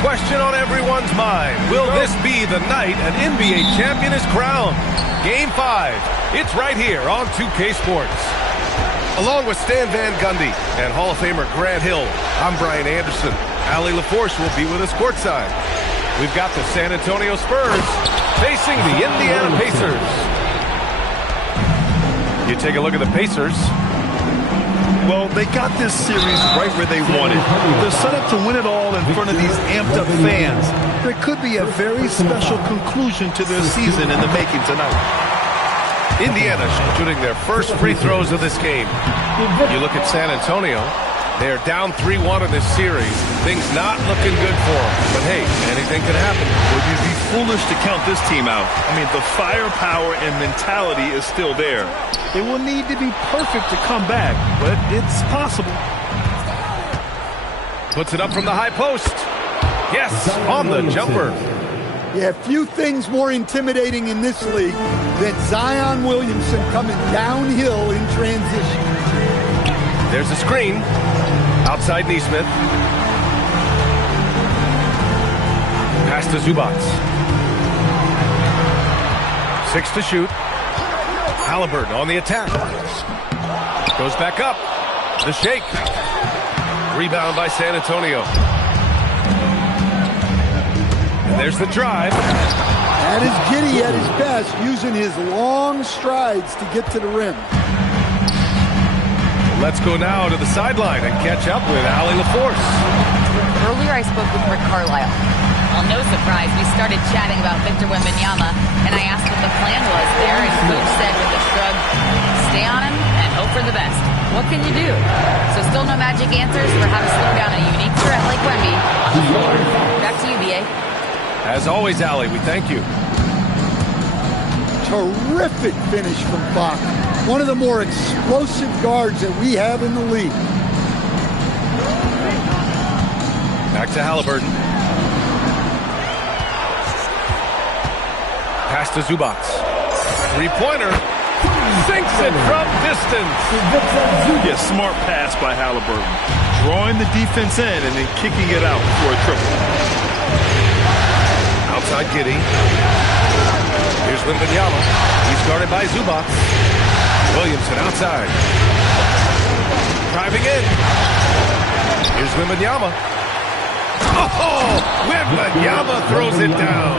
question on everyone's mind. Will this be the night an NBA champion is crowned? Game 5. It's right here on 2K Sports. Along with Stan Van Gundy and Hall of Famer Grant Hill, I'm Brian Anderson. Allie LaForce will be with us courtside. We've got the San Antonio Spurs facing the Indiana Pacers. You take a look at the Pacers. Well, they got this series right where they wanted. They're set up to win it all in front of these amped-up fans. There could be a very special conclusion to their season in the making tonight. Indiana shooting their first free throws of this game. You look at San Antonio. They're down 3-1 in this series. Things not looking good for them. But hey, anything can happen. Would you be foolish to count this team out? I mean, the firepower and mentality is still there. It will need to be perfect to come back, but it's possible. Puts it up from the high post. Yes, on the jumper. Yeah, few things more intimidating in this league than Zion Williamson coming downhill in transition. There's a screen. Outside Neesmith. Pass to Zubac. 6 to shoot. Halliburton on the attack. Goes back up. The shake. Rebound by San Antonio. And there's the drive. That is Giddey at his best, using his long strides to get to the rim. Let's go now to the sideline and catch up with Allie LaForce. Earlier I spoke with Rick Carlisle. Well, no surprise, we started chatting about Victor Wembanyama, and I asked what the plan was there, and Coach said with a shrug, stay on him and hope for the best. What can you do? So still no magic answers for how to slow down a unique threat like Wemby on the floor. Back to you, B.A. As always, Allie, we thank you. Terrific finish from Fox. One of the more explosive guards that we have in the league. Back to Halliburton. Pass to Zubac. Three-pointer. Sinks it from distance. Yeah, smart pass by Halliburton. Drawing the defense in and then kicking it out for a triple. Outside Giddey. Here's Wembanyama. He's guarded by Zubac. Williamson outside. Driving in. Here's Wembanyama. Oh! Wembanyama throws it down.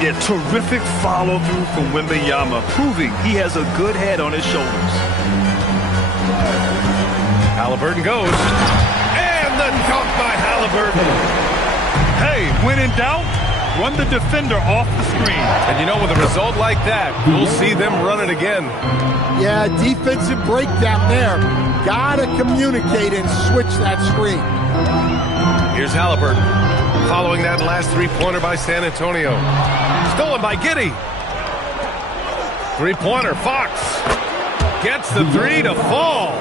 Yeah, terrific follow-through from Wembanyama, proving he has a good head on his shoulders. Halliburton goes. And the dunk by Halliburton. Hey, when in doubt, run the defender off the screen. And you know, with a result like that, we'll see them run it again. Yeah, defensive breakdown there. Gotta communicate and switch that screen. Here's Halliburton. Following that last three-pointer by San Antonio. Stolen by Giddey. Three-pointer, Fox. Gets the three to fall.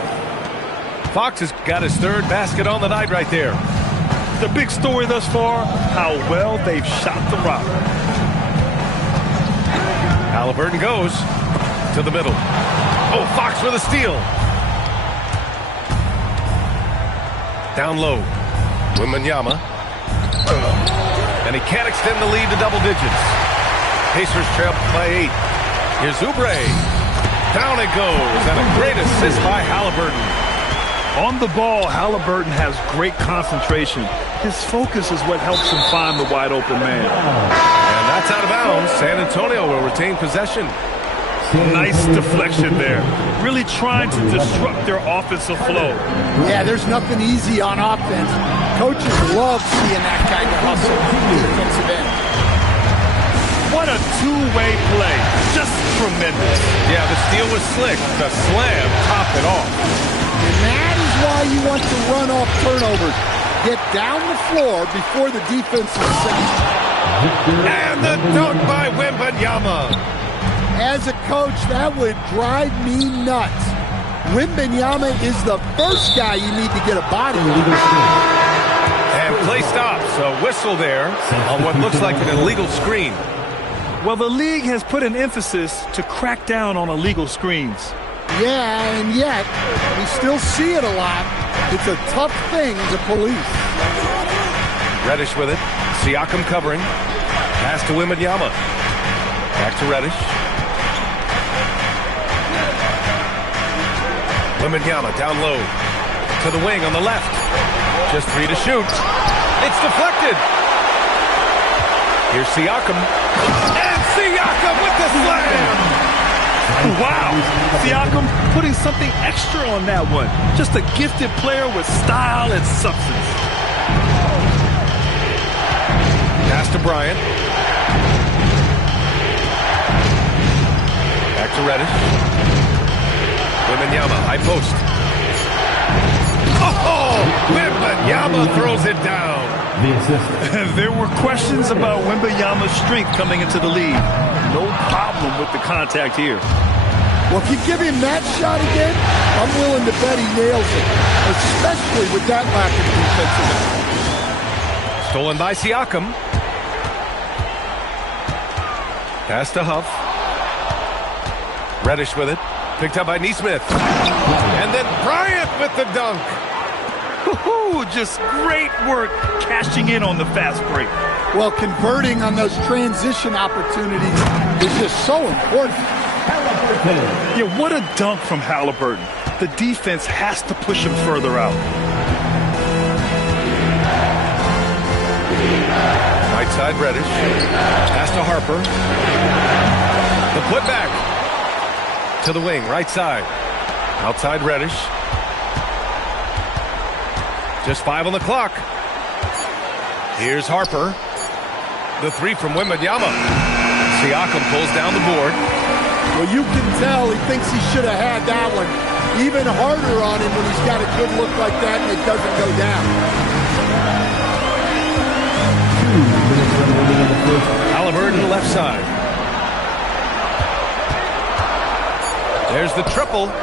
Fox has got his third basket on the night right there. The big story thus far, how well they've shot the rock. Halliburton goes to the middle. Oh, Fox with a steal. Down low. Wembanyama. And he can't extend the lead to double digits. Pacers trail by 8. Here's Oubre. Down it goes. And a great assist by Halliburton. On the ball, Halliburton has great concentration. His focus is what helps him find the wide open man. And that's out of bounds. San Antonio will retain possession. Nice deflection there. Really trying to disrupt their offensive flow. Yeah, there's nothing easy on offense. Coaches love seeing that kind of hustle on the defensive end. What a two-way play. Just tremendous. Yeah, the steal was slick. The slam topped it off. And that is why you want to run off turnovers. Get down the floor before the defense is set. And the dunk by Wembanyama. As a coach, that would drive me nuts. Wembanyama is the first guy you need to get a body on. And play stops. A whistle there on what looks like an illegal screen. Well, the league has put an emphasis to crack down on illegal screens. Yeah, and yet, we still see it a lot. It's a tough thing to police. Reddish with it. Siakam covering. Pass to Wembanyama. Back to Reddish. Wembanyama down low. To the wing on the left. Just 3 to shoot. It's deflected. Here's Siakam. And Siakam with the slam! Wow. Siakam putting something extra on that one. Just a gifted player with style and substance. Pass to Bryant. Back to Reddish. Wembanyama, high post. Oh! Wembanyama throws it down. There were questions about Wembanyama's strength coming into the league. No problem with the contact here. Well, if you give him that shot again, I'm willing to bet he nails it, especially with that lack of defensive effort. Stolen by Siakam. Pass to Huff. Reddish with it. Picked up by Nesmith. And then Bryant with the dunk. Just great work cashing in on the fast break. Well, converting on those transition opportunities is just so important. Yeah, what a dunk from Halliburton. The defense has to push him further out. Right side Reddish. Pass to Harper. The putback. To the wing, right side. Outside Reddish. Just 5 on the clock. Here's Harper. The 3 from Wembanyama. Siakam pulls down the board. Well, you can tell he thinks he should have had that one. Even harder on him when he's got a good look like that and it doesn't go down. Halliburton left side. There's the triple.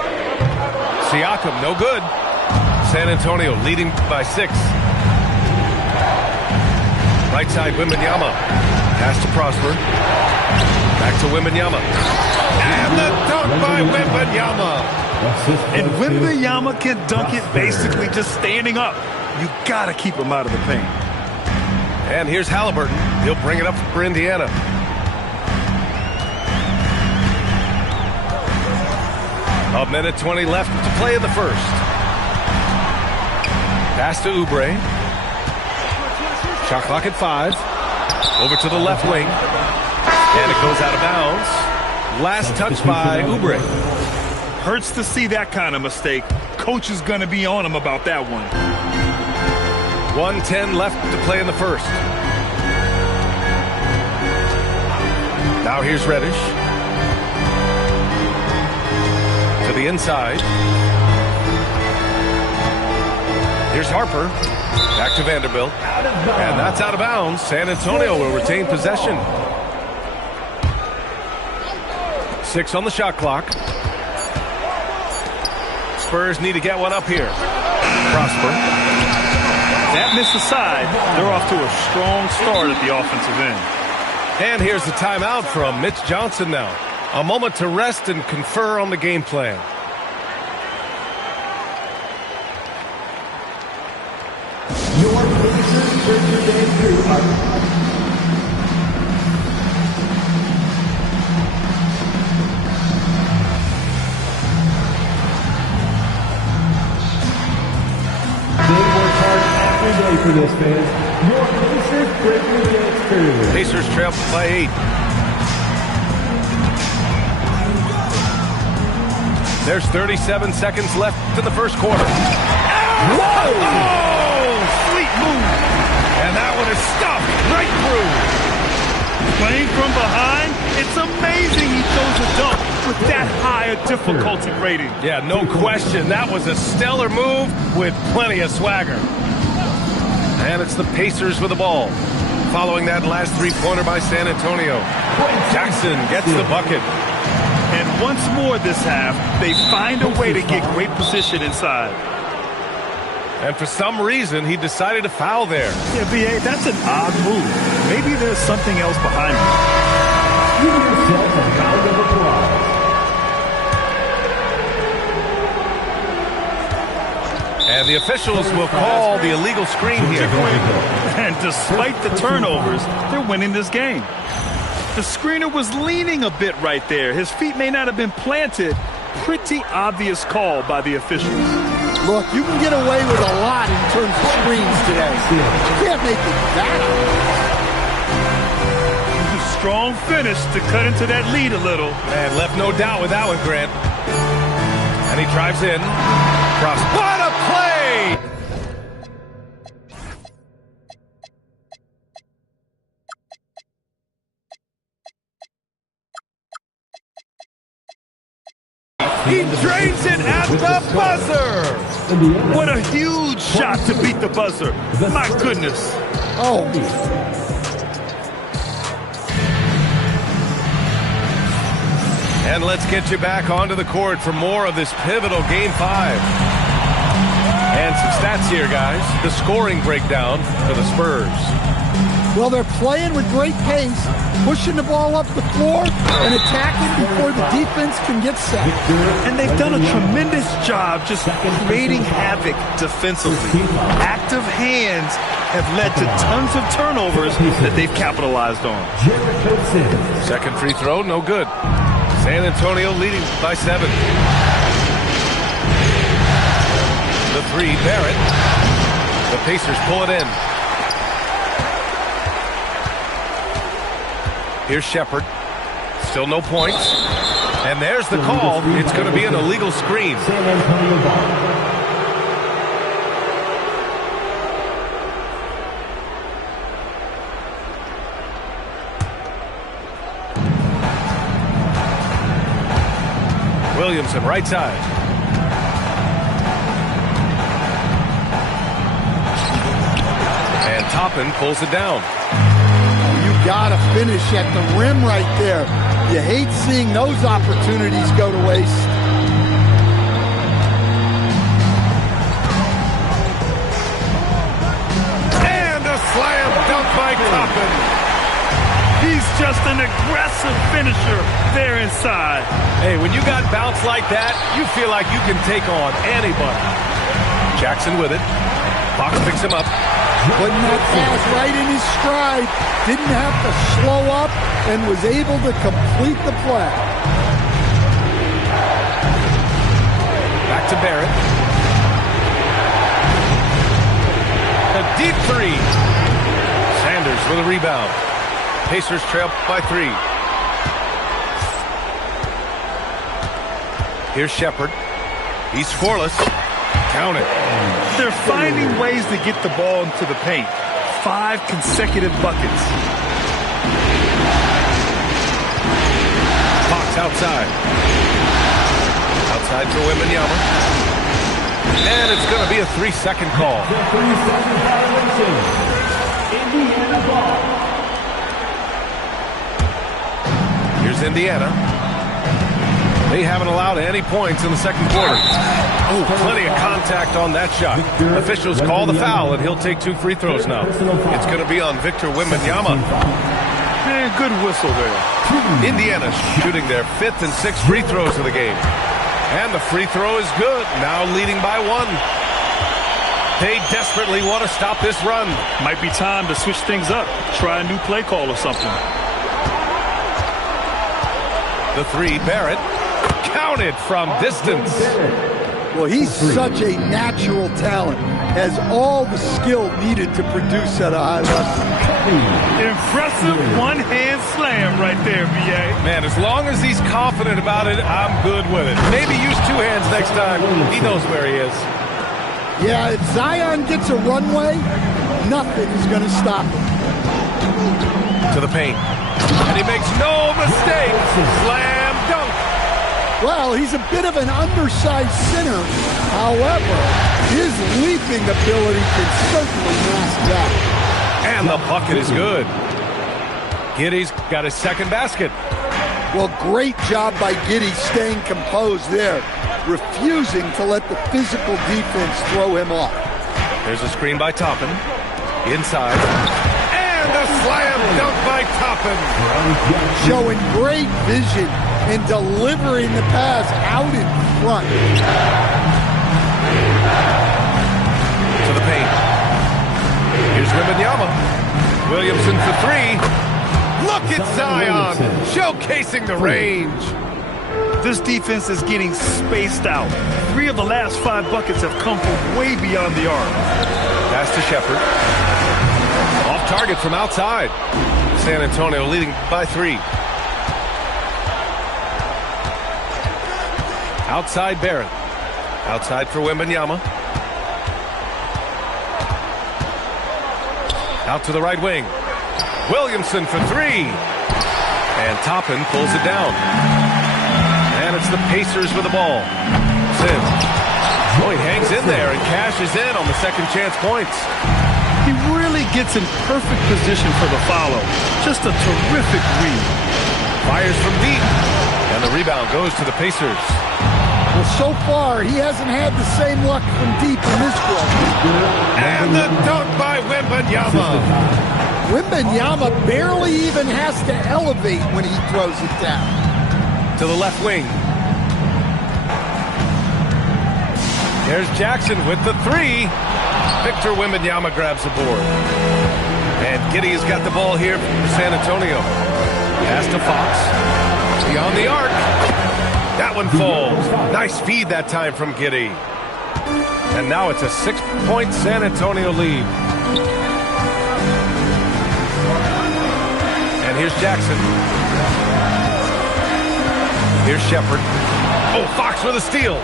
Siakam, no good. San Antonio leading by 6. Right side, Wembanyama. Pass to Prosper. Back to Wembanyama. And the dunk by Wembanyama. And Wembanyama can dunk it basically just standing up. You got to keep him out of the paint. And here's Halliburton. He'll bring it up for Indiana. A minute 20 left to play in the first. Pass to Oubre. Shot clock at 5. Over to the left wing. And it goes out of bounds. Last touch by Oubre. Hurts to see that kind of mistake. Coach is going to be on him about that one. 1:10 left to play in the first. Now here's Reddish. To the inside. Here's Harper. Back to Vanderbilt. And that's out of bounds. San Antonio will retain possession. 6 on the shot clock. Spurs need to get one up here. Prosper. That missed aside. They're off to a strong start at the offensive end. And here's the timeout from Mitch Johnson now. A moment to rest and confer on the game plan. Your visitors bring your game crew up. They work hard every day for this, fans. Your Pacers break your games crew. Pacers trail by 8. There's 37 seconds left in the first quarter. Whoa! Oh, sweet move. And that one is stuffed right through. Playing from behind, it's amazing he throws a dunk with that high a difficulty rating. Yeah, no question. That was a stellar move with plenty of swagger. And it's the Pacers with the ball. Following that last three-pointer by San Antonio. Jackson gets the bucket. And once more this half, they find a way to get great position inside. And for some reason, he decided to foul there. Yeah, B.A., that's an odd move. Maybe there's something else behind it. Give yourself a round of applause. And the officials will call the illegal screen here. And despite the turnovers, they're winning this game. The screener was leaning a bit right there. His feet may not have been planted. Pretty obvious call by the officials. Look, you can get away with a lot in terms of screens today. You can't make it that obvious. Strong finish to cut into that lead a little. And left no doubt with that one, Grant. And he drives in. Cross. What a play! He drains it at the buzzer! What a huge shot to beat the buzzer. My goodness. Oh, and let's get you back onto the court for more of this pivotal Game 5. And some stats here, guys. The scoring breakdown for the Spurs. well, they're playing with great pace, pushing the ball up the floor and attacking before the defense can get set. And they've done a tremendous job just creating havoc defensively. Active hands have led to tons of turnovers that they've capitalized on. Second free throw, no good. San Antonio leading by 7. The three, Barrett. The Pacers pull it in. Here's Shepard. Still no points. And there's the call. It's going to be an illegal screen. San Antonio ball. Williamson, right side. And Toppin pulls it down. You gotta finish at the rim right there. You hate seeing those opportunities go to waste. And a slam dunk by Toppin. He's just an aggressive finisher there inside. Hey, when you got bounce like that, you feel like you can take on anybody. Jackson with it. Fox picks him up. Putting that pass right in his stride. Didn't have to slow up and was able to complete the play. Back to Barrett. A deep three. Sanders with a rebound. Pacers trail by 3. Here's Shepard. He's scoreless. Count it. They're finding ways to get the ball into the paint. 5 consecutive buckets. Fox outside. Outside for Wembanyama. And it's going to be a 3-second call. The 3-second violation. Indiana ball. Here's Indiana. They haven't allowed any points in the second quarter. Oh, plenty of contact on that shot. Officials call the foul, and he'll take 2 free throws now. It's going to be on Victor Wembanyama. Man, good whistle there. Indiana shooting their 5th and 6th free throws of the game. And the free throw is good, now leading by 1. They desperately want to stop this run. Might be time to switch things up. Try a new play call or something. The 3, Barrett. Counted from distance. Well, he's such a natural talent. Has all the skill needed to produce at a high level. Impressive one-hand slam right there, B.A. Man, as long as he's confident about it, I'm good with it. Maybe use 2 hands next time. He knows where he is. Yeah, if Zion gets a runway, nothing is going to stop him. To the paint. And he makes no mistake. Slam dunk. Well, he's a bit of an undersized center. However, his leaping ability can certainly mask that. And the bucket is good. Giddey's got his 2nd basket. Well, great job by Giddey staying composed there, refusing to let the physical defense throw him off. There's a screen by Toppin. Inside. And a slam dunk by Toppin. Showing great vision and delivering the pass out in front. the paint. Here's Wembanyama. Williamson for three. Look at Zion showcasing the range. This defense is getting spaced out. 3 of the last 5 buckets have come from way beyond the arc. Pass to Shepard. Off target from outside. San Antonio leading by 3. Outside Barrett. Outside for Wembanyama. Out to the right wing. Williamson for 3. And Toppin pulls it down. And it's the Pacers with the ball. Sims. Oh, he hangs in there and cashes in on the second chance points. He really gets in perfect position for the follow. Just a terrific read. Fires from deep. And the rebound goes to the Pacers. Well, so far, he hasn't had the same luck from deep in this quarter. And the dunk by Wembanyama. Wembanyama barely even has to elevate when he throws it down. To the left wing. There's Jackson with the 3. Victor Wembanyama grabs the board. And Giddey has got the ball here for San Antonio. Pass to Fox. Beyond the arc. That one falls. Nice feed that time from Giddey. And now it's a 6-point San Antonio lead. And here's Jackson. Here's Shepard. Oh, Fox with a steal.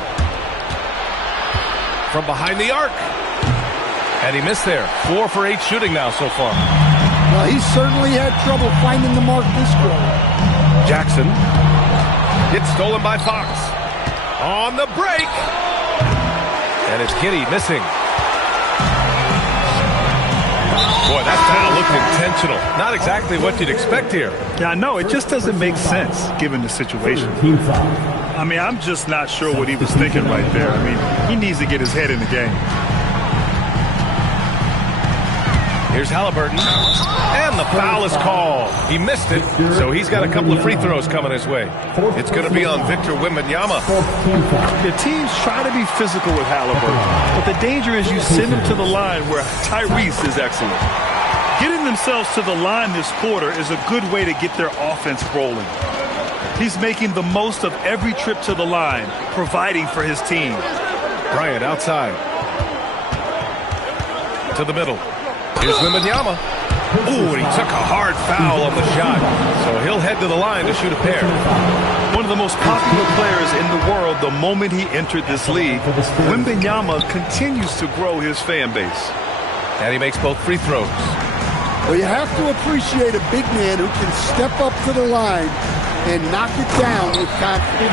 From behind the arc. And he missed there. 4 for 8 shooting now so far. Well, he certainly had trouble finding the mark this quarter. Jackson. It's stolen by Fox. On the break. And it's Giddey missing. Boy, that foul looked intentional. Not exactly what you'd expect here. Yeah, I know. It just doesn't make sense given the situation. I mean, I'm just not sure what he was thinking right there. I mean, he needs to get his head in the game. Here's Halliburton. And the foul is called. He missed it, so he's got a couple of free throws coming his way. It's going to be on Victor Wembanyama. The teams try to be physical with Halliburton, but the danger is you send him to the line where Tyrese is excellent. Getting themselves to the line this quarter is a good way to get their offense rolling. He's making the most of every trip to the line, providing for his team. Bryant outside. To the middle. Here's Wembanyama. Ooh, and he took a hard foul on the shot. So he'll head to the line to shoot a pair. One of the most popular players in the world the moment he entered this league, Wembanyama continues to grow his fan base. And he makes both free throws. Well, you have to appreciate a big man who can step up to the line and knock it down with confidence.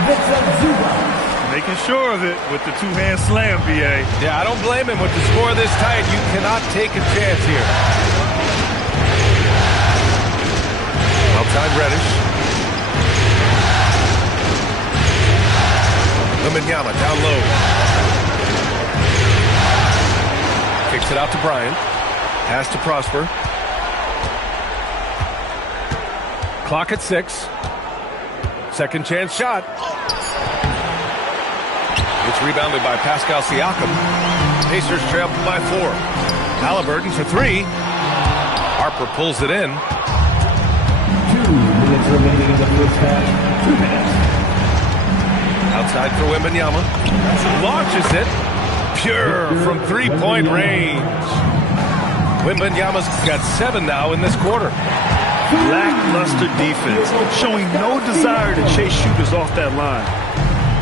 Making sure of it with the two-hand slam, B.A. Yeah, I don't blame him with the score this tight. You cannot take a chance here. Outside Reddish. Wembanyama down low. Kicks it out to Bryant. Pass to Prosper. Clock at 6. Second chance shot. It's rebounded by Pascal Siakam. Pacers trail by 4. Halliburton for 3. Harper pulls it in. 2 minutes remaining in the first half. 2 minutes. Outside for Wembanyama. Launches it. Pure from 3-point range. Wembanyama's got 7 now in this quarter. Lackluster defense, showing no desire to chase shooters off that line.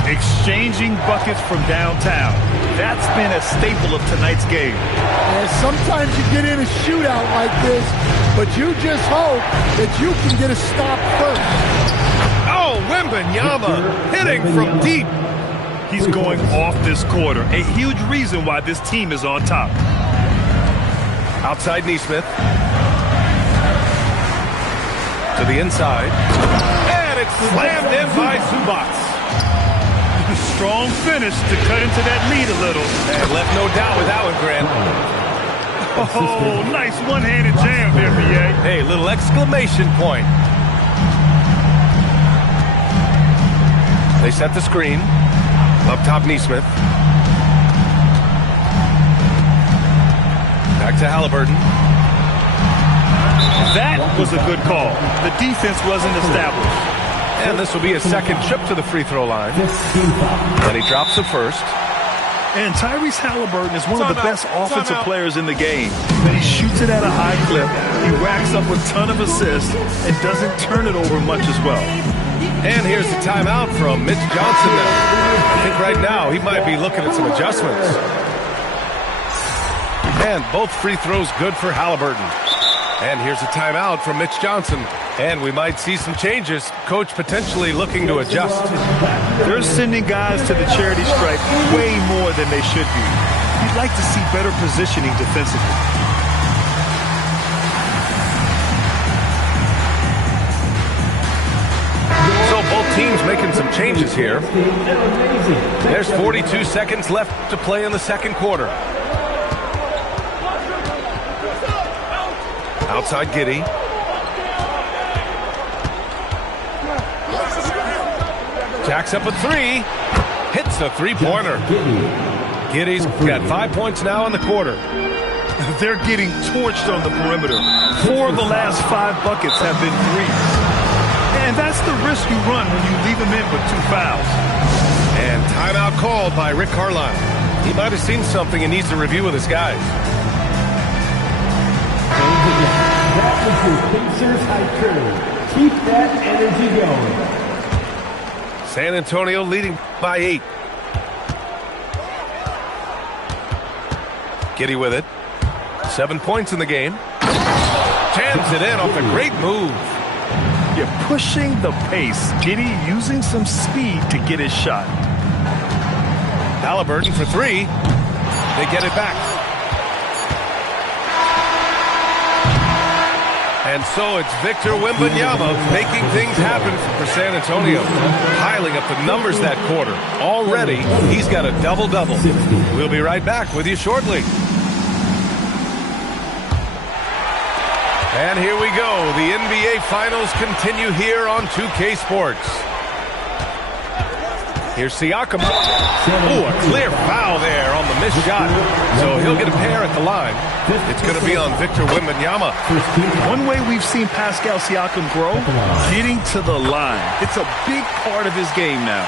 Exchanging buckets from downtown. That's been a staple of tonight's game. And sometimes you get in a shootout like this, but you just hope that you can get a stop first. Oh, Wembanyama hitting from deep. He's going off this quarter. A huge reason why this team is on top. Outside Nesmith. To the inside. And it's slammed in by Zubac. Strong finish to cut into that lead a little. And left no doubt with that one, Grant. Oh, nice one-handed jam there, B.A. Hey, little exclamation point. They set the screen. Up top, Nesmith. Back to Halliburton. That was a good call. The defense wasn't established. And this will be his second trip to the free throw line. And he drops the first. And Tyrese Halliburton is one of the best offensive players in the game. He shoots it at a high clip. He racks up a ton of assists and doesn't turn it over much as well. And here's the timeout from Mitch Johnson now. I think right now he might be looking at some adjustments. And both free throws good for Halliburton. And here's a timeout from Mitch Johnson. And we might see some changes. Coach potentially looking to adjust. They're sending guys to the charity stripe way more than they should be. You'd like to see better positioning defensively. So both teams making some changes here. There's 42 seconds left to play in the second quarter. Outside Giddey. Jacks up a three. Hits a three-pointer. Giddey's got 5 points now in the quarter. They're getting torched on the perimeter. 4 of the last 5 buckets have been threes. And that's the risk you run when you leave them in with 2 fouls. And timeout called by Rick Carlisle. He might have seen something and needs to review with his guys. That was your Pacers high curve. Keep that energy going. San Antonio leading by 8. Giddey with it. 7 points in the game. Jams it in off a great move. You're pushing the pace. Giddey using some speed to get his shot. Halliburton for 3. They get it back. And so it's Victor Wembanyama making things happen for San Antonio. Piling up the numbers that quarter. Already, he's got a double-double. We'll be right back with you shortly. And here we go. The NBA Finals continue here on 2K Sports. Here's Siakam. Oh, a clear foul there on the missed shot. So he'll get a pair at the line. It's going to be on Victor Wembanyama. One way we've seen Pascal Siakam grow, getting to the line. It's a big part of his game now.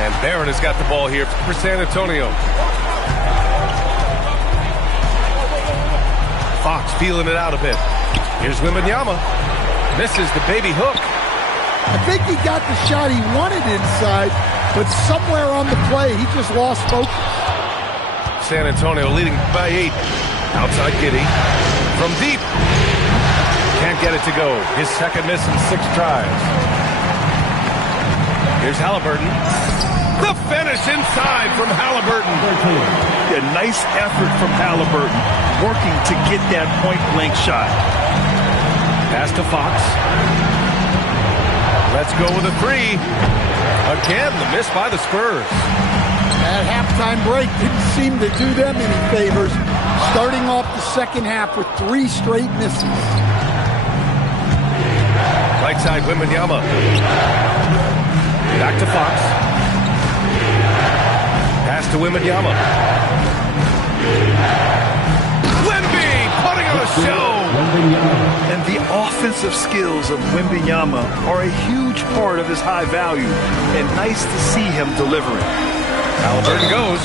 And Barron has got the ball here for San Antonio. Fox feeling it out a bit. Here's Wembanyama. Misses the baby hook. I think he got the shot he wanted inside, but somewhere on the play, he just lost focus. San Antonio leading by 8. Outside Giddey. From deep. Can't get it to go. His second miss in 6 tries. Here's Halliburton. The finish inside from Halliburton. A nice effort from Halliburton, working to get that point-blank shot. Pass to Fox. Let's go with a 3. Again, the miss by the Spurs. That halftime break didn't seem to do them any favors. Starting off the second half with 3 straight misses. Right side, Wembanyama. Back to Fox. Pass to Wembanyama. Wemby putting on a show. And the offensive skills of Wembanyama are a huge part of his high value, and nice to see him delivering. Halliburton goes,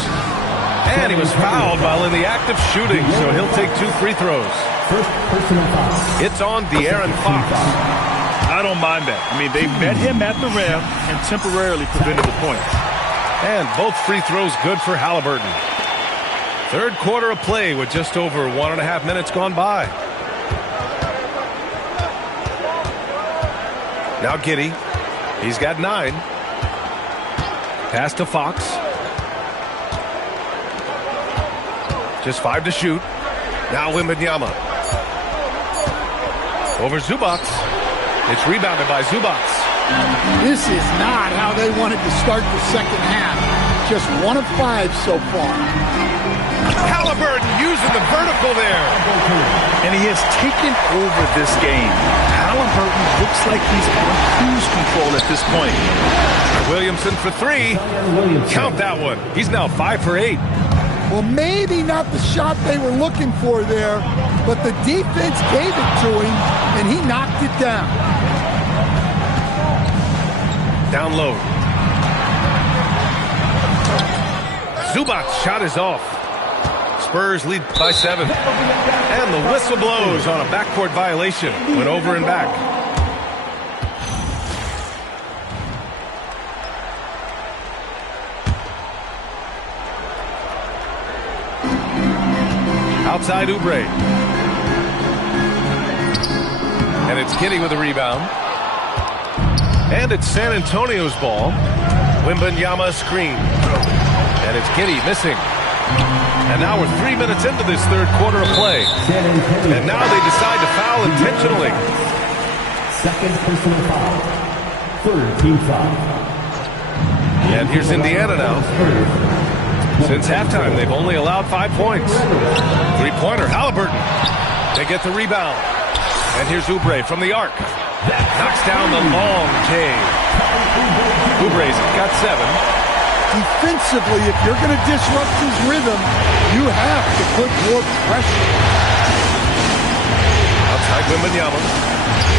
and he was fouled while in the act of shooting, so he'll take 2 free throws. It's on De'Aaron Fox. I don't mind that. I mean, they met him at the rim and temporarily prevented the points. And both free throws good for Halliburton. Third quarter of play with just over 1.5 minutes gone by. Now Giddey. He's got 9. Pass to Fox. Just 5 to shoot. Now Wembanyama. Over Zubac. It's rebounded by Zubac. This is not how they wanted to start the second half. Just 1 of 5 so far. Halliburton using the vertical there. And he has taken over this game. Halliburton looks like he's on cruise control at this point. Williamson for 3. Count that one. He's now 5 for 8. Well, maybe not the shot they were looking for there, but the defense gave it to him, and he knocked it down. Down low. Zubac's shot is off. Spurs lead by 7. And the whistle blows on a backcourt violation. Went over and back. Outside Oubre. And it's Kitty with a rebound. And it's San Antonio's ball. Wembanyama screen. And it's Kitty missing. And now we're 3 minutes into this third quarter of play. And now they decide to foul intentionally. Second personal foul. Third team foul. And here's Indiana now. Since halftime, they've only allowed 5 points. Three-pointer, Halliburton. They get the rebound. And here's Oubre from the arc. Knocks down the long J. Oubre's got 7. Defensively, if you're going to disrupt his rhythm, you have to put more pressure. Outside Wembanyama.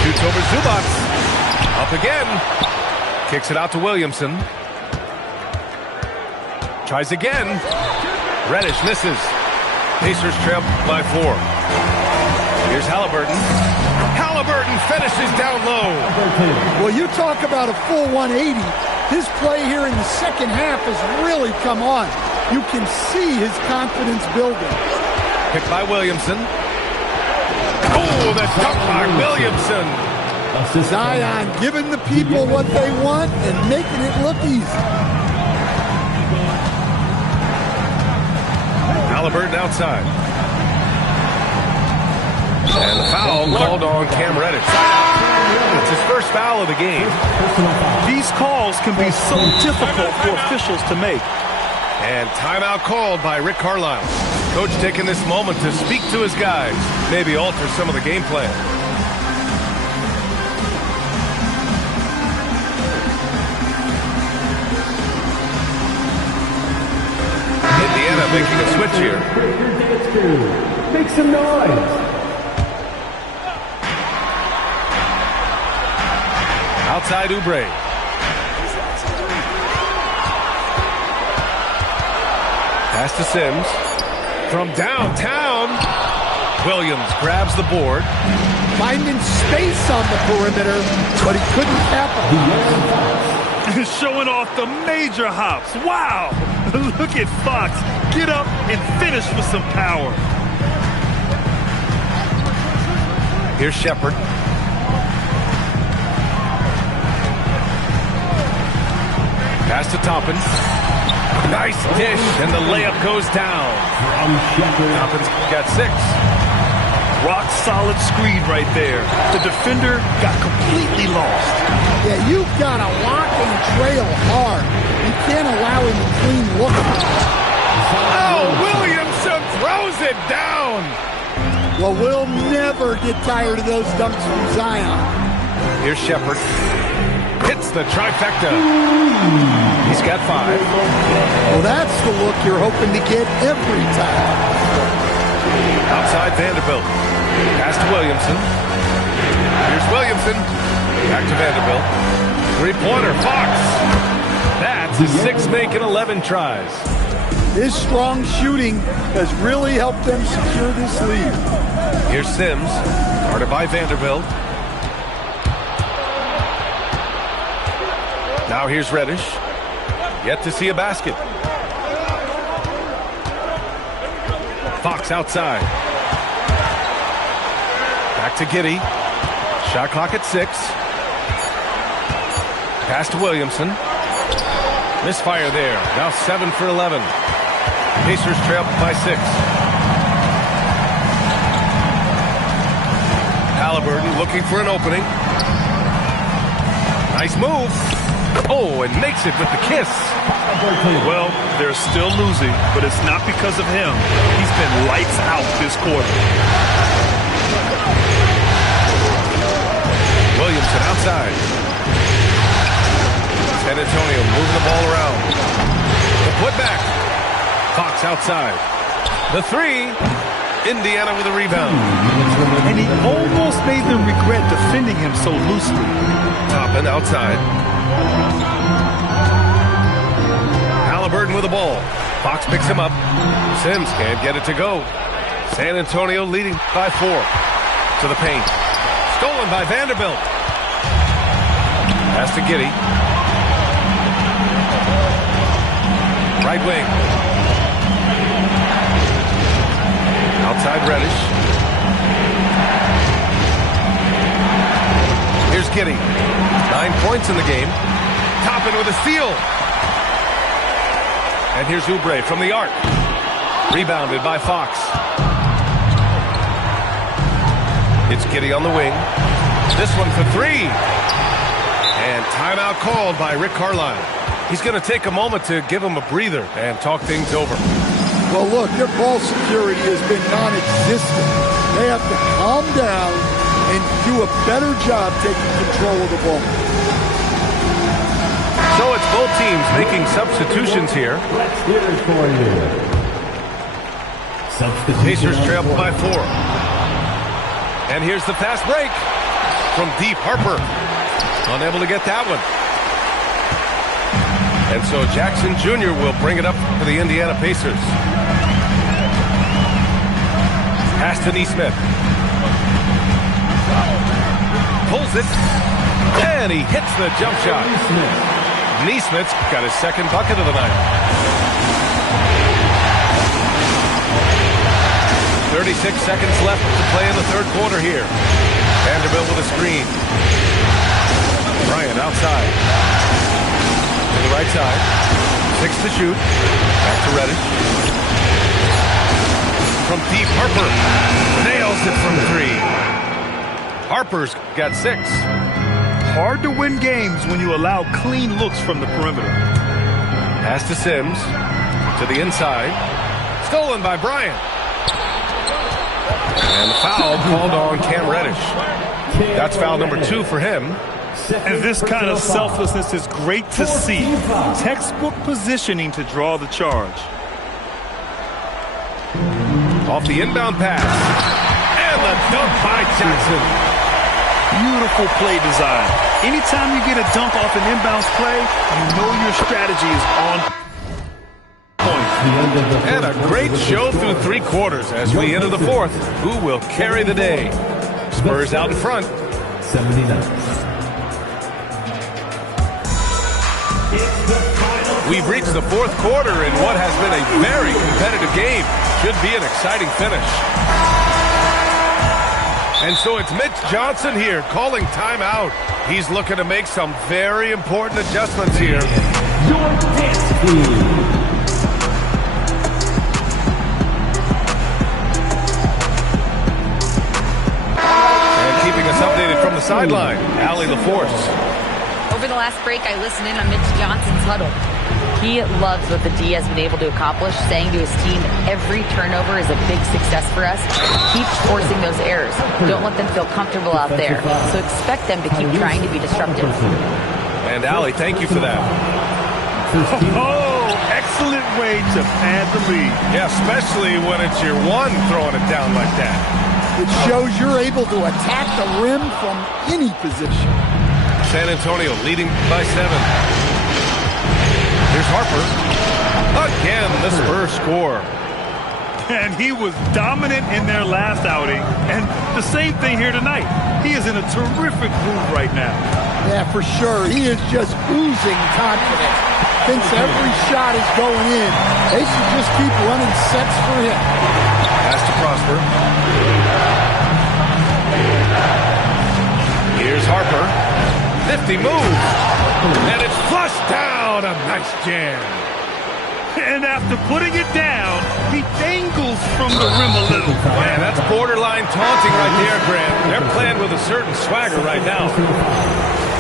Shoots over Zubac. Up again. Kicks it out to Williamson. Tries again. Reddish misses. Pacers trail by 4. Here's Halliburton. Halliburton finishes down low. Well, you talk about a full 180. His play here in the second half has really come on. You can see his confidence building. Picked by Williamson. Oh, the dunk by Williamson. Zion giving the people what they want and making it look easy. Halliburton outside. And the foul called on Cam Reddish. It's his first foul of the game. These calls can be so difficult for officials to make. And timeout called by Rick Carlisle. Coach taking this moment to speak to his guys, maybe alter some of the game plan. Indiana making a switch here. Make some noise. Outside Oubre. Pass to Sims. From downtown. Williams grabs the board. Finding space on the perimeter, but he couldn't capitalize. Showing off the major hops. Wow! Look at Fox. Get up and finish with some power. Here's Shepard. Pass to Toppin. Nice dish, and the layup goes down. Toppin's got 6. Rock solid screen right there. The defender got completely lost. Yeah, you've got to lock and trail hard. You can't allow him to clean look. Oh, Williamson throws it down. Well, we'll never get tired of those dunks from Zion. Here's Shepard. Hits the trifecta. He's got 5. Well, that's the look you're hoping to get every time. Outside Vanderbilt. Pass to Williamson. Here's Williamson. Back to Vanderbilt. Three-pointer, Fox. That's his 6th make in 11 tries. His strong shooting has really helped them secure this lead. Here's Sims. Guarded by Vanderbilt. Now here's Reddish. Yet to see a basket. Fox outside. Back to Giddey. Shot clock at 6. Pass to Williamson. Misfire there. Now 7 for 11. Pacers trail by 6. Halliburton looking for an opening. Nice move. Oh, and makes it with the kiss. Well, they're still losing, but it's not because of him. He's been lights out this quarter. Williamson outside. San Antonio moving the ball around. The putback. Fox It's outside. The three. Indiana with a rebound. And he almost made them regret defending him so loosely. Toppin outside. Halliburton with the ball. Fox picks him up. Sims can't get it to go. San Antonio leading by 4. To the paint. Stolen by Vanderbilt. Pass to Giddey. Right wing. Outside Reddish. Here's Giddey. 9 points in the game. Toppin with a steal. And here's Oubre from the arc. Rebounded by Fox. It's Giddey on the wing. This one for 3. And timeout called by Rick Carlisle. He's going to take a moment to give him a breather and talk things over. Well, look, their ball security has been non-existent. They have to calm down and do a better job taking control of the ball. So it's both teams making substitutions here. Let's hear it for you. Pacers trail by 4. And here's the fast break from deep. Harper. Unable to get that one. And so Jackson Jr. will bring it up for the Indiana Pacers. Pass to Nesmith. Pulls it. And he hits the jump shot. Nesmith's got his second bucket of the night. 36 seconds left to play in the third quarter here. Vanderbilt with a screen. Bryant outside. To the right side. 6 to shoot. Back to Reddish. From deep, Harper. Nails it from 3. Harper's got 6. Hard to win games when you allow clean looks from the perimeter. Pass to Sims. To the inside. Stolen by Bryant. And the foul called on Cam Reddish. That's foul number 2 for him. And this kind of selflessness is great to see. Textbook positioning to draw the charge. Off the inbound pass. And the dunk by Jackson. Beautiful play design. Anytime you get a dunk off an inbounds play, you know your strategy is on point. And a great show through 3 quarters as we enter the 4th. Who will carry the day? Spurs out in front. 79. We've reached the 4th quarter in what has been a very competitive game. Should be an exciting finish. And so it's Mitch Johnson here calling timeout. He's looking to make some very important adjustments here. Your dance crew. Keeping us updated from the sideline, Allie LaForce. Over the last break, I listened in on Mitch Johnson's huddle. He loves what the D has been able to accomplish, saying to his team, every turnover is a big success for us. Keep forcing those errors. Don't let them feel comfortable out there. So expect them to keep trying to be disruptive. And Allie, thank you for that. Oh, excellent way to pad the lead. Yeah, especially when it's your one throwing it down like that. It shows you're able to attack the rim from any position. San Antonio leading by 7. Here's Harper. Again, the Spurs score. And he was dominant in their last outing. And the same thing here tonight. He is in a terrific groove right now. Yeah, for sure. He is just oozing confidence. Thinks every shot is going in. They should just keep running sets for him. Pass to Prosper. Here's Harper. Nifty move. And it's flushed down. A nice jam. And after putting it down, he dangles from the rim a little. Man, that's borderline taunting right there, Grant. They're playing with a certain swagger right now.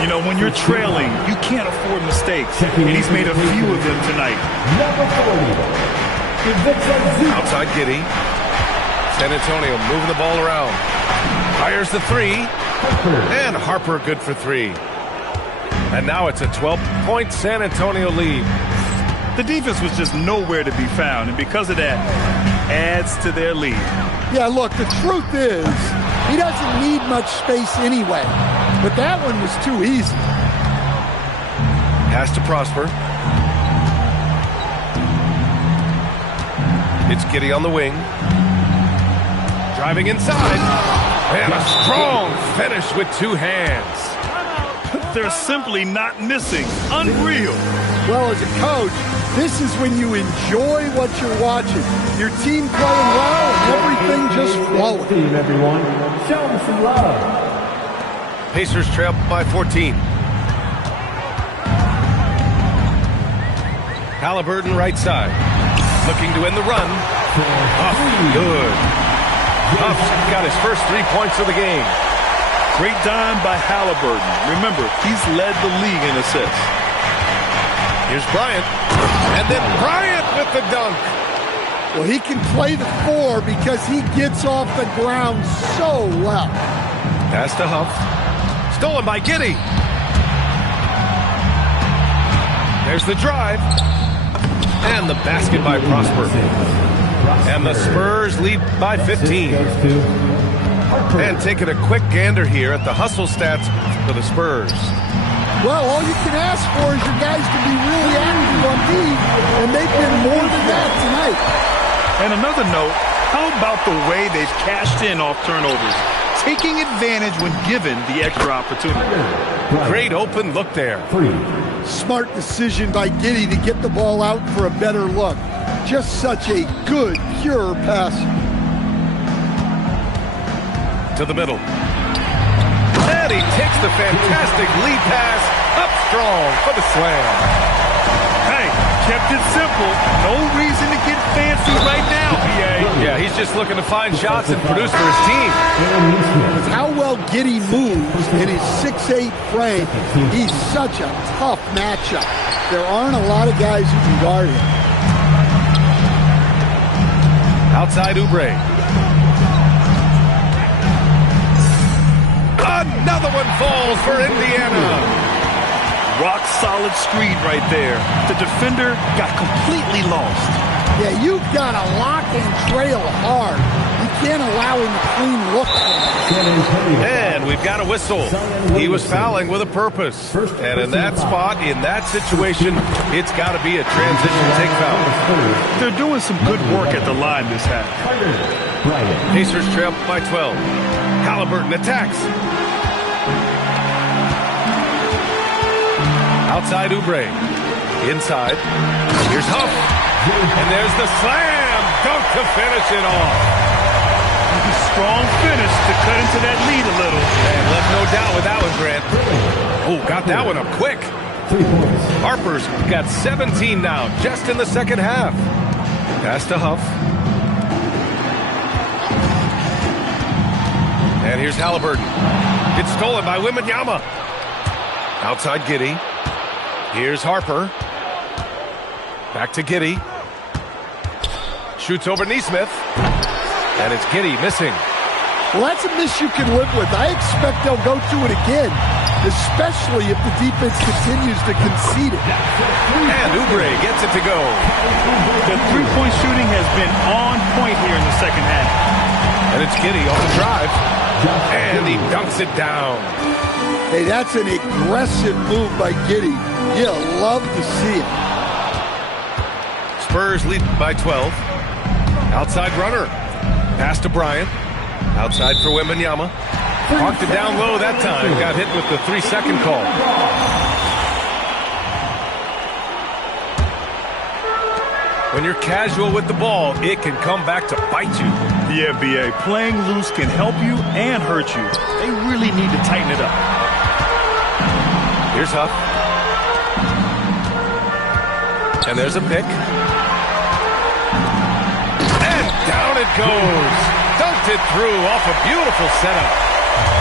You know, when you're trailing, you can't afford mistakes. And he's made a few of them tonight. Number 40. Outside Giddey. San Antonio moving the ball around. Fires the 3. And Harper good for 3. And now it's a 12-point San Antonio lead. The defense was just nowhere to be found, and because of that, adds to their lead. Yeah, look, the truth is, he doesn't need much space anyway. But that one was too easy. Pass to Prosper. It's Giddy on the wing. Driving inside. And a strong finish with two hands. They're simply not missing. Unreal. Well, as a coach, this is when you enjoy what you're watching. Your team playing well and everything just flowing. Team, everyone. Show them some love. Pacers trail by 14. Halliburton right side. Looking to end the run. Huff, good. Huff's got his first 3 points of the game. Great dime by Halliburton. Remember, he's led the league in assists. Here's Bryant. And then Bryant with the dunk. Well, he can play the 4 because he gets off the ground so well. Pass to Huff. Stolen by Giddy. There's the drive. And the basket by Prosper. And the Spurs lead by 15. And taking a quick gander here at the hustle stats for the Spurs. Well, all you can ask for is your guys to be really active on D, and they've been more than that tonight. And another note, how about the way they've cashed in off turnovers? Taking advantage when given the extra opportunity. Great open look there. Smart decision by Giddy to get the ball out for a better look. Just such a good, pure pass. To the middle. And he takes the fantastic lead pass up strong for the slam. Hey, kept it simple. No reason to get fancy right now, PA. Yeah, he's just looking to find shots and produce for his team. With how well Giddy moves in his 6'8" frame, he's such a tough matchup. There aren't a lot of guys who can guard him. Outside Oubre. Another one falls for Indiana. Rock solid screen right there. The defender got completely lost. Yeah, you've got to lock and trail hard. You can't allow him to clean look. And we've got a whistle. He was fouling with a purpose. And in that spot, in that situation, it's got to be a transition take foul. They're doing some good work at the line this half. Pacers trail by 12. Halliburton attacks. Outside Oubre. Inside. Here's Huff. And there's the slam. Dunk to finish it off. Strong finish to cut into that lead a little. And left no doubt with that one, Grant. Oh, got that one up quick. Harper's got 17 now, just in the second half. Pass to Huff. And here's Halliburton. It's stolen by Wembanyama. Outside Giddy. Here's Harper. Back to Giddy. Shoots over Neesmith. And it's Giddy missing. Well, that's a miss you can live with. I expect they'll go to it again, especially if the defense continues to concede it. And Oubre gets it to go. The three-point shooting has been on point here in the second half. And it's Giddy on the drive. And he dunks it down. Hey, that's an aggressive move by Giddy. You'll love to see it. Spurs lead by 12. Outside runner. Pass to Bryant. Outside for Wembanyama. Parked it down low that time. Got hit with the 3-second call. When you're casual with the ball, it can come back to bite you. Yeah, B.A. Playing loose can help you and hurt you. They really need to tighten it up. Here's Huff. And there's a pick. And down it goes. Dunked it through off a beautiful setup.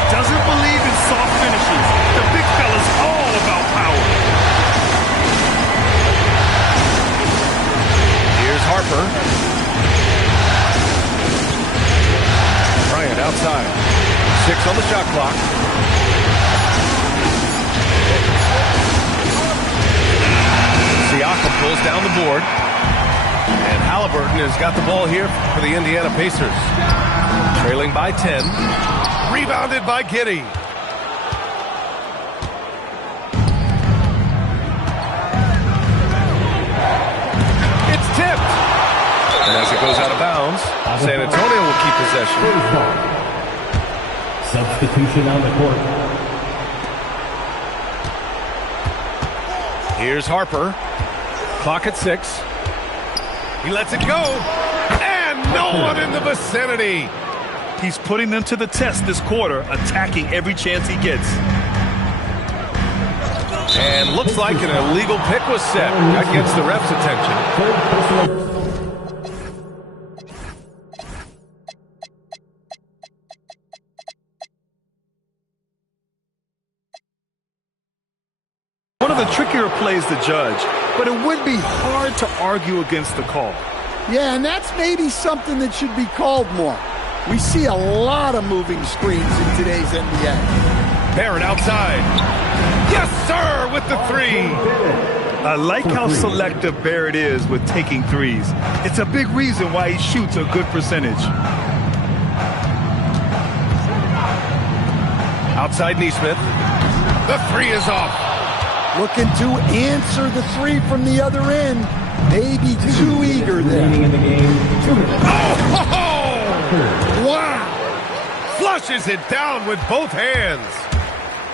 Doesn't believe in soft finishes. The big fella's all about power. Here's Harper. Bryant outside. 6 on the shot clock. Siakam. Malcolm pulls down the board. And Halliburton has got the ball here for the Indiana Pacers. Trailing by 10. Rebounded by Giddey. It's tipped. And as it goes out of bounds, San Antonio will keep possession. Substitution on the court. Here's Harper. Clock at 6. He lets it go. And no one in the vicinity. He's putting them to the test this quarter, attacking every chance he gets. And looks like an illegal pick was set. That gets the ref's attention. One of the trickier plays to judge, but it would be hard to argue against the call. Yeah, and that's maybe something that should be called more. We see a lot of moving screens in today's NBA. Barrett outside. Yes, sir, with the 3. I like how selective Barrett is with taking threes. It's a big reason why he shoots a good percentage. Outside Neesmith. The 3 is off. Looking to answer the 3 from the other end. Maybe too eager there. Oh! Wow! Flushes it down with both hands.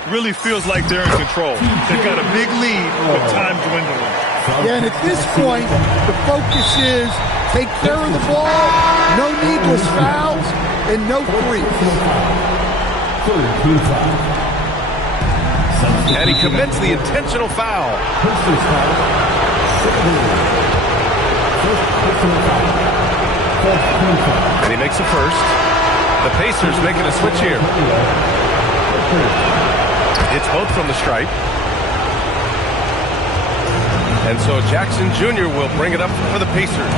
Really feels like they're in control. They've got a big lead with time dwindling. Yeah, and at this point, the focus is take care of the ball, no needless fouls, and no threes. And he commits the intentional foul. And he makes a first. The Pacers making a switch here. It's both from the stripe. And so Jackson Jr. will bring it up for the Pacers.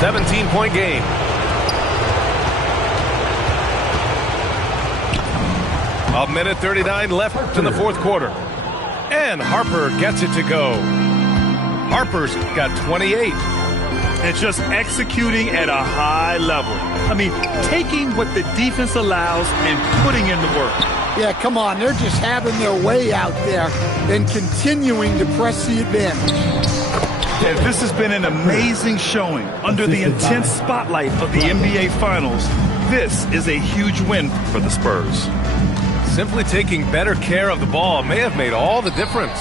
17-point game. A minute 39 left in the fourth quarter. And Harper gets it to go. Harper's got 28. It's just executing at a high level. I mean, taking what the defense allows and putting in the work. Yeah, come on. They're just having their way out there and continuing to press the advantage. And this has been an amazing showing under the intense spotlight of the NBA Finals. This is a huge win for the Spurs. Simply taking better care of the ball may have made all the difference.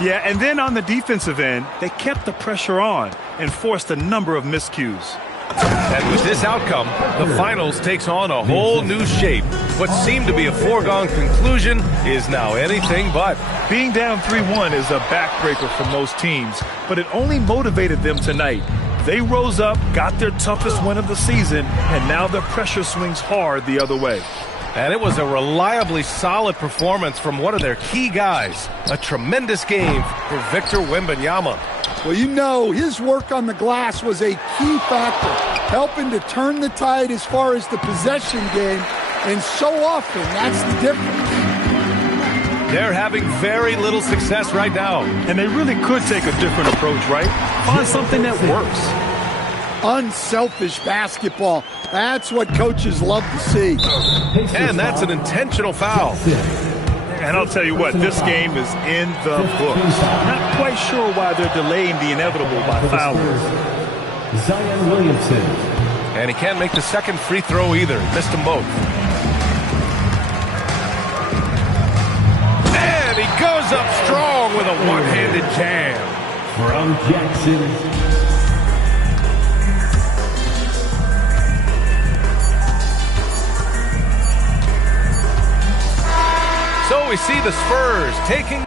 Yeah, and then on the defensive end, they kept the pressure on and forced a number of miscues. And with this outcome, the finals takes on a whole new shape. What seemed to be a foregone conclusion is now anything but. Being down 3-1 is a backbreaker for most teams, but it only motivated them tonight. They rose up, got their toughest win of the season, and now their pressure swings hard the other way. And it was a reliably solid performance from one of their key guys. A tremendous game for Victor Wembanyama. Well, you know, his work on the glass was a key factor, helping to turn the tide as far as the possession game, and so often that's the difference. They're having very little success right now. And they really could take a different approach, right? Find something that works. Unselfish basketball. That's what coaches love to see. And that's an intentional foul. And I'll tell you what, this game is in the books. Not quite sure why they're delaying the inevitable by fouling. Zion Williamson. And he can't make the second free throw either. Missed them both. And he goes up strong with a one-handed jam. From Jackson. So we see the Spurs taking